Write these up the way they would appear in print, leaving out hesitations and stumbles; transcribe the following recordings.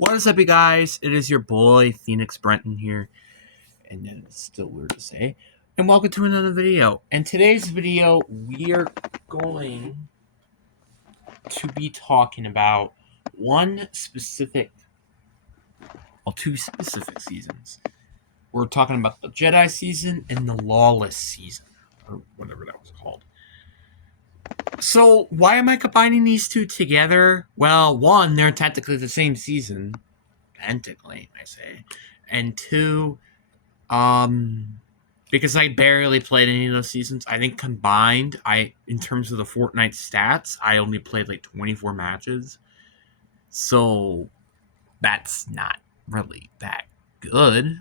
What is up, you guys? It is your boy, Phoenix Brenton here, and then it's still weird to say. And welcome to another video. In today's video, we are going to be talking about two specific seasons. We're talking about the Jedi season and the Lawless season, or whatever that was called. So, why am I combining these two together? Well, one, they're technically the same season. Technically, I say. And two, because I barely played any of those seasons. I think combined, in terms of the Fortnite stats, I only played like 24 matches. So that's not really that good.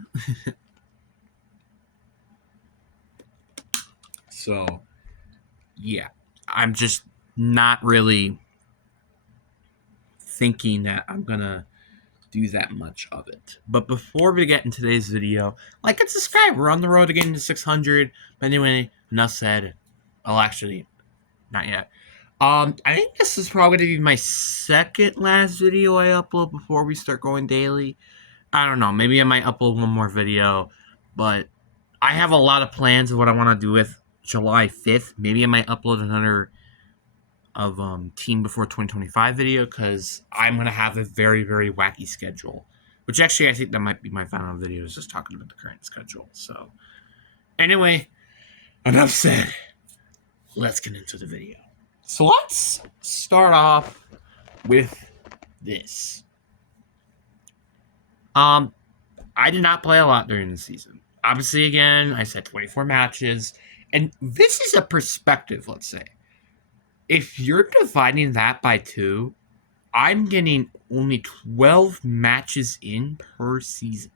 So yeah, I'm just not really thinking that I'm gonna do that much of it. But before we get in today's video, like and subscribe. We're on the road to getting to 600. But anyway, enough said. I'll actually, not yet. I think this is probably going to be my second last video I upload before we start going daily. I don't know. Maybe I might upload one more video. But I have a lot of plans of what I want to do with July 5th. Maybe I might upload another of Team Before 2025 video, because I'm going to have a very, very wacky schedule. Which actually I think that might be my final video, is just talking about the current schedule. So anyway, enough said. Let's get into the video. So let's start off with this. I did not play a lot during the season. Obviously, again, I said 24 matches. And this is a perspective, let's say. If you're dividing that by 2, I'm getting only 12 matches in per season.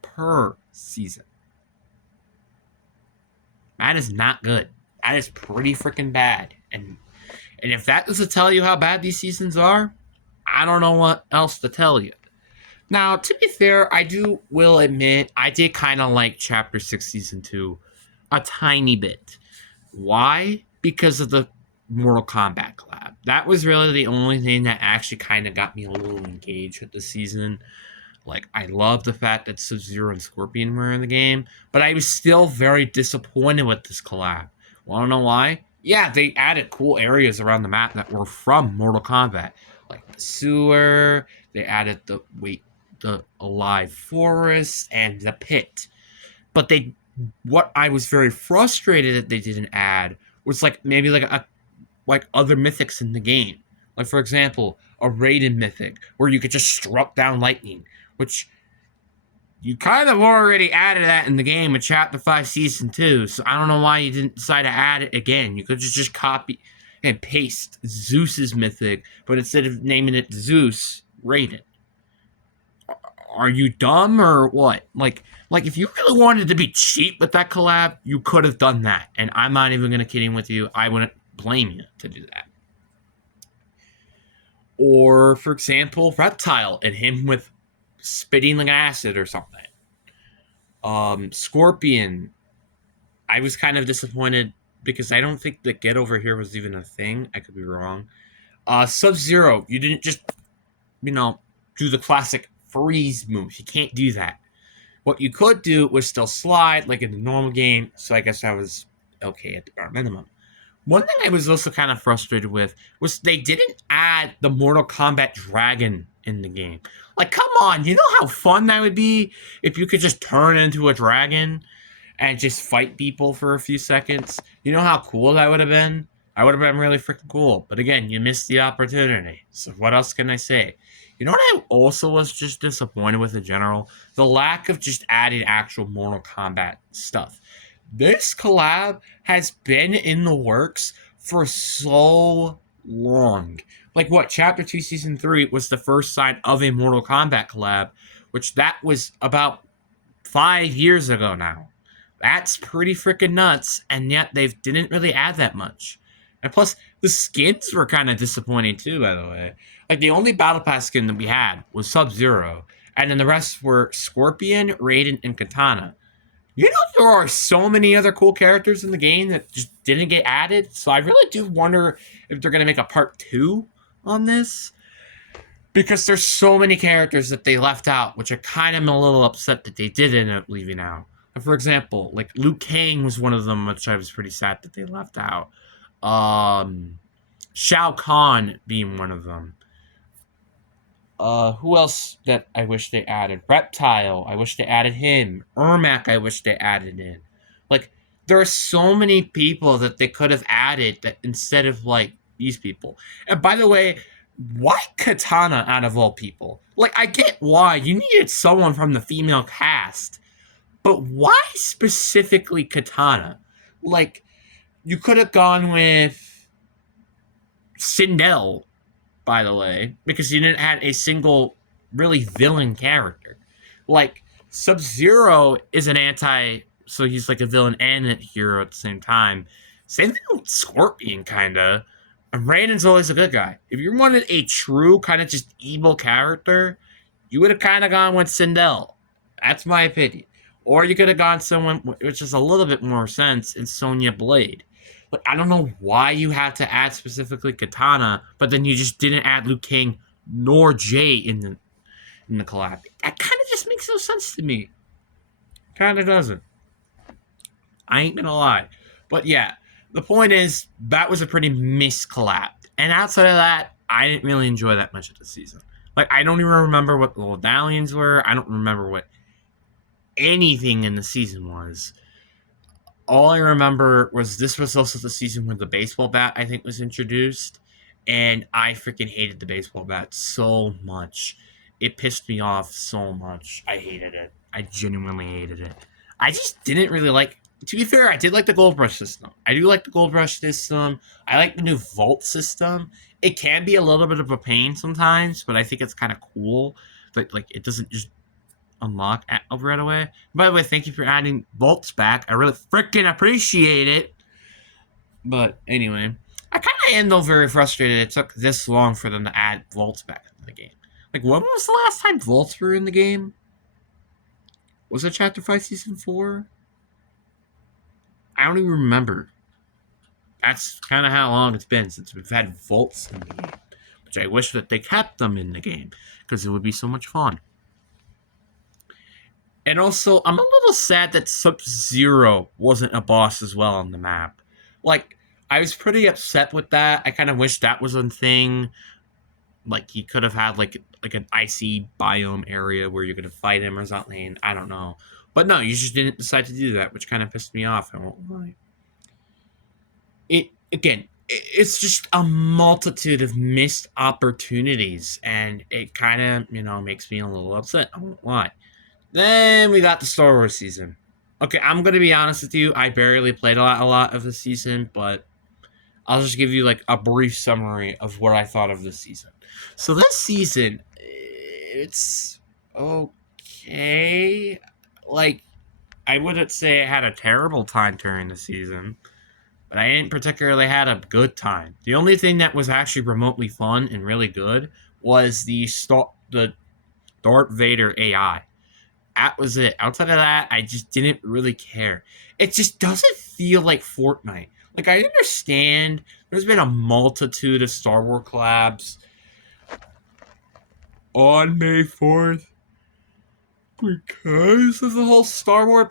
Per season. That is not good. That is pretty freaking bad. And if that doesn't tell you how bad these seasons are, I don't know what else to tell you. Now, to be fair, will admit, I did kind of like Chapter 6 Season 2 a tiny bit. Why? Because of the Mortal Kombat collab. That was really the only thing that actually kind of got me a little engaged with the season. Like, I love the fact that Sub-Zero and Scorpion were in the game, but I was still very disappointed with this collab. Wanna know why? Yeah, they added cool areas around the map that were from Mortal Kombat. Like the sewer, they added the alive forest, and the pit. But what I was very frustrated that they didn't add was maybe other mythics in the game. Like, for example, a Raiden mythic, where you could just struck down lightning, which you kind of already added that in the game in Chapter 5 Season 2, so I don't know why you didn't decide to add it again. You could just copy and paste Zeus's mythic, but instead of naming it Zeus, Raiden. Are you dumb or what? Like if you really wanted to be cheap with that collab, you could have done that. And I'm not even going to kidding with you. I wouldn't blame you to do that. Or, for example, Reptile and him with spitting like acid or something. Scorpion. I was kind of disappointed because I don't think the get over here was even a thing. I could be wrong. Sub-Zero. You didn't just, do the classic freeze moves. You can't do that. What you could do was still slide like in the normal game, so I guess I was okay at the bare minimum. One thing I was also kind of frustrated with was they didn't add the Mortal Kombat Dragon in the game. Like, come on, you know how fun that would be if you could just turn into a dragon and just fight people for a few seconds? You know how cool that would have been? I would have been really freaking cool. But again, you missed the opportunity. So what else can I say? You know what I also was just disappointed with in general? The lack of just adding actual Mortal Kombat stuff. This collab has been in the works for so long. Like, what, Chapter 2 Season 3 was the first sign of a Mortal Kombat collab, which that was about 5 years ago now. That's pretty freaking nuts, and yet they didn't really add that much. And plus, the skins were kind of disappointing too, by the way. Like, the only Battle Pass skin that we had was Sub-Zero, and then the rest were Scorpion, Raiden, and Katana. You know, there are so many other cool characters in the game that just didn't get added, so I really do wonder if they're going to make a part 2 on this. because there's so many characters that they left out, which I kind of am a little upset that they did end up leaving out. For example, like Liu Kang was one of them, which I was pretty sad that they left out. Shao Kahn being one of them. Who else that I wish they added? Reptile, I wish they added him. Ermac, I wish they added in. Like, there are so many people that they could have added that instead of like these people. And by the way, why Katana out of all people? Like, I get why you needed someone from the female cast, but why specifically Katana? Like, you could have gone with Sindel, by the way, because you didn't add a single really villain character. Like, Sub-Zero is an anti, so he's like a villain and a hero at the same time. Same thing with Scorpion, kinda. And Raiden's always a good guy. If you wanted a true kind of just evil character, you would have kind of gone with Sindel. That's my opinion. Or you could have gone someone which is a little bit more sense in Sonya Blade. Like, I don't know why you had to add specifically Katana, but then you just didn't add Liu Kang nor Jay in the collab. That kind of just makes no sense to me. Kind of doesn't. I ain't gonna lie. But yeah, the point is, that was a pretty missed collab. And outside of that, I didn't really enjoy that much of the season. Like, I don't even remember what the medallions were. I don't remember what anything in the season was. All I remember was this was also the season where the baseball bat, I think, was introduced. And I freaking hated the baseball bat so much. It pissed me off so much. I hated it. I genuinely hated it. I just didn't really like. To be fair, I did like the Gold Rush system. I do like the Gold Rush system. I like the new Vault system. It can be a little bit of a pain sometimes, but I think it's kind of cool. Like it doesn't just unlock right away. By the way, thank you for adding Vaults back. I really freaking appreciate it. But anyway, I kind of am though very frustrated it took this long for them to add Vaults back into the game. Like, when was the last time Vaults were in the game? Was it Chapter 5 Season 4? I don't even remember. That's kind of how long it's been since we've had Vaults in the game. Which I wish that they kept them in the game, because it would be so much fun. And also, I'm a little sad that Sub-Zero wasn't a boss as well on the map. Like, I was pretty upset with that. I kind of wish that was a thing. Like, he could have had, like an icy biome area where you could fight him or something. I don't know. But no, you just didn't decide to do that, which kind of pissed me off. I won't lie. It's just a multitude of missed opportunities, and it kind of, makes me a little upset. I won't lie. Then we got the Star Wars season. Okay, I'm gonna be honest with you. I barely played a lot of the season, but I'll just give you like a brief summary of what I thought of this season. So this season, it's okay. Like, I wouldn't say I had a terrible time during the season, but I didn't particularly had a good time. The only thing that was actually remotely fun and really good was the Darth Vader AI. That was it. Outside of that, I just didn't really care. It just doesn't feel like Fortnite. Like, I understand there's been a multitude of Star Wars collabs on May 4th because of the whole Star Wars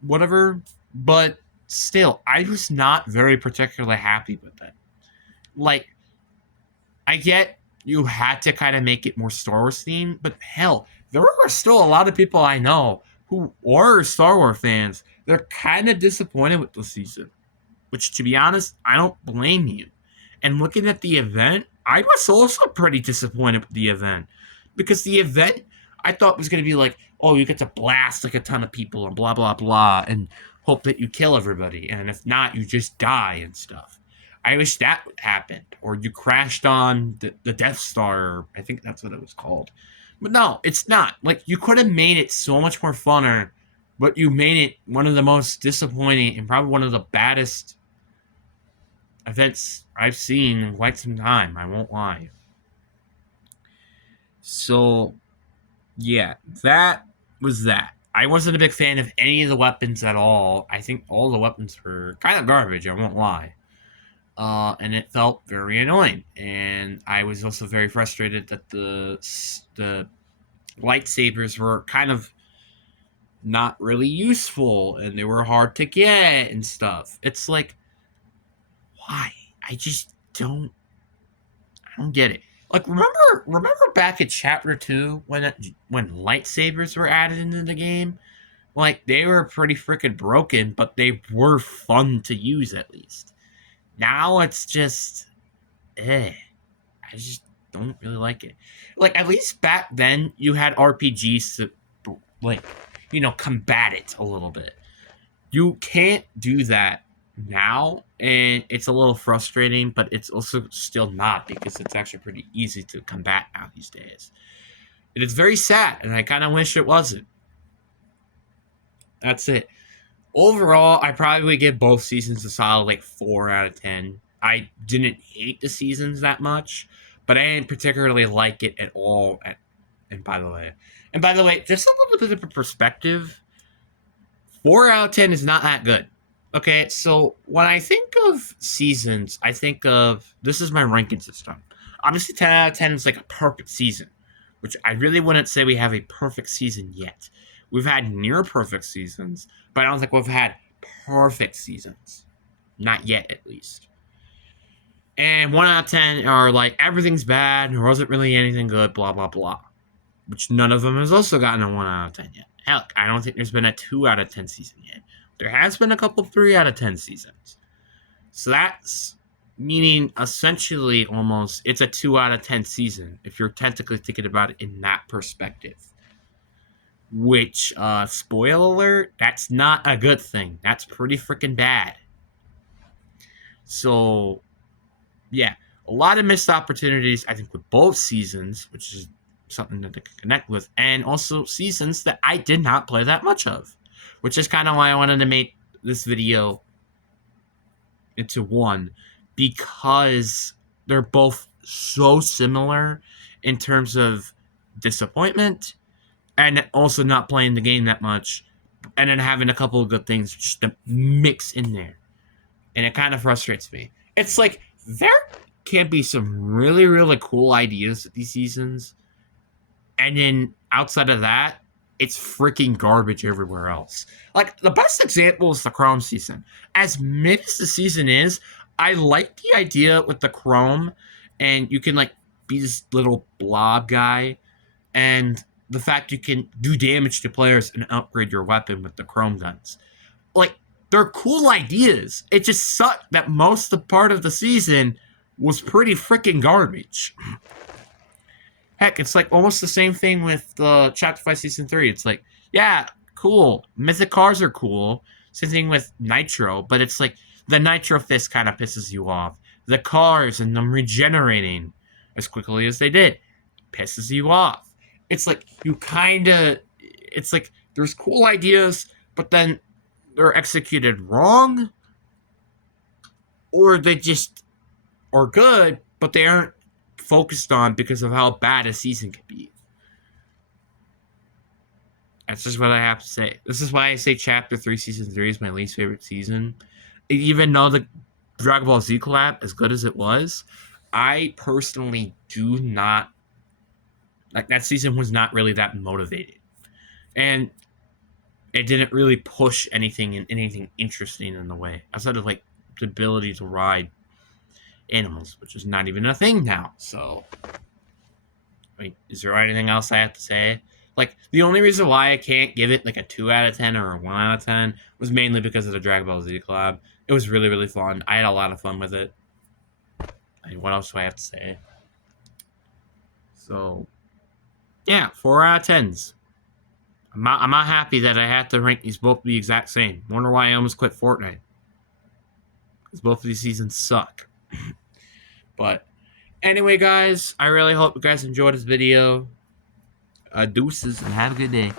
whatever, but still, I was not very particularly happy with it. Like, I get you had to kind of make it more Star Wars themed, but hell, there are still a lot of people I know who are Star Wars fans. They're kind of disappointed with the season, which, to be honest, I don't blame you. And looking at the event, I was also pretty disappointed with the event, because the event I thought was going to be like, oh, you get to blast like a ton of people and blah, blah, blah, and hope that you kill everybody. And if not, you just die and stuff. I wish that happened. Or you crashed on the Death Star. I think that's what it was called. But no, it's not. Like, you could have made it so much more funner, but you made it one of the most disappointing and probably one of the baddest events I've seen in quite some time. I won't lie. So, yeah, that was that. I wasn't a big fan of any of the weapons at all. I think all the weapons were kind of garbage, I won't lie. and it felt very annoying. And I was also very frustrated that the lightsabers were kind of not really useful and they were hard to get and stuff. It's like, why? I just I don't get it. Like, remember back at chapter 2 when lightsabers were added into the game? Like, they were pretty freaking broken, but they were fun to use at least. Now it's just I just don't really like it. Like, at least back then you had RPGs to, like, combat it a little bit. You can't do that now, and it's a little frustrating, but it's also still not, because it's actually pretty easy to combat now these days. It is very sad, and I kind of wish it wasn't. That's it. Overall, I probably would give both seasons a solid, like, 4 out of 10. I didn't hate the seasons that much, but I didn't particularly like it at all. And by the way, just a little bit of a perspective, 4 out of 10 is not that good. Okay, so when I think of seasons, I think of, this is my ranking system. Obviously, 10 out of 10 is like a perfect season, which I really wouldn't say we have a perfect season yet. We've had near perfect seasons, but I don't think we've had perfect seasons. Not yet, at least. And 1 out of 10 are like, everything's bad, there wasn't really anything good, blah, blah, blah. Which none of them has also gotten a 1 out of 10 yet. Heck, I don't think there's been a 2 out of 10 season yet. There has been a couple 3 out of 10 seasons. So that's meaning essentially almost it's a 2 out of 10 season if you're technically thinking about it in that perspective. Which, spoiler alert, that's not a good thing. That's pretty freaking bad. So, yeah, a lot of missed opportunities, I think, with both seasons, which is something that they can connect with, and also seasons that I did not play that much of, which is kind of why I wanted to make this video into one, because they're both so similar in terms of disappointment and also not playing the game that much, and then having a couple of good things just to mix in there. And it kind of frustrates me. It's like, there can be some really, really cool ideas with these seasons, and then outside of that, it's freaking garbage everywhere else. Like, the best example is the Chrome season. As mid as the season is, I like the idea with the Chrome, and you can, like, be this little blob guy, and the fact you can do damage to players and upgrade your weapon with the Chrome guns. Like, they're cool ideas. It just sucked that most of the part of the season was pretty freaking garbage. Heck, it's like almost the same thing with Chapter 5 Season 3. It's like, yeah, cool. Mythic cars are cool. Same thing with Nitro, but it's like the Nitro Fist kind of pisses you off. The cars and them regenerating as quickly as they did pisses you off. It's like it's like there's cool ideas, but then they're executed wrong, or they just are good, but they aren't focused on because of how bad a season can be. That's just what I have to say. This is why I say Chapter 3 Season 3 is my least favorite season. Even though the Dragon Ball Z collab, as good as it was, I personally do not, like, that season was not really that motivated. And it didn't really push anything interesting in the way, outside of, like, the ability to ride animals, which is not even a thing now. So, I mean, is there anything else I have to say? Like, the only reason why I can't give it, like, a 2 out of 10 or a 1 out of 10 was mainly because of the Dragon Ball Z collab. It was really, really fun. I had a lot of fun with it. I mean, what else do I have to say? So, yeah, 4 out of 10s. I'm not happy that I had to rank these both the exact same. Wonder why I almost quit Fortnite. Because both of these seasons suck. But anyway, guys, I really hope you guys enjoyed this video. Deuces, and have a good day.